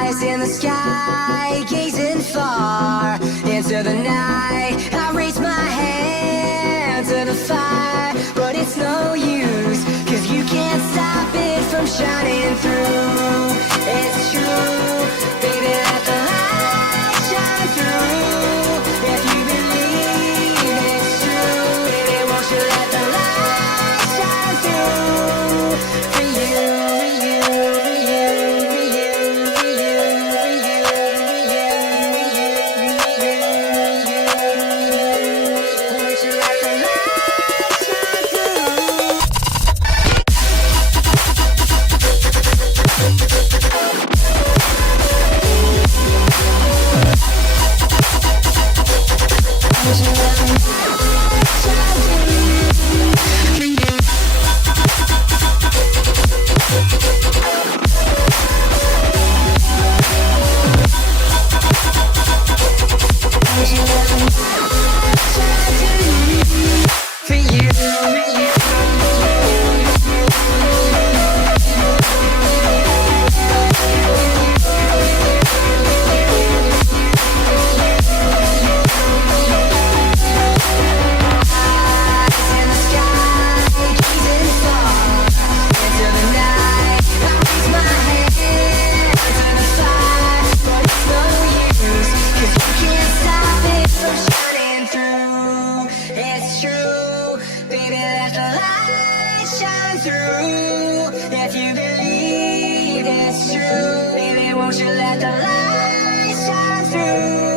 eyes in the sky, gazing far into the night. I raise my hand to the fire, but it's no use, 'cause you can't stop it from shining through. It's true, baby, let the light shine through. If you believe it's true, baby, won't you let the light shine through? For you, for you, for you, for you, for you, for you, for you, for you, for you, won't you let the light shine through? If you believe it's true, baby, won't you let the light shine through?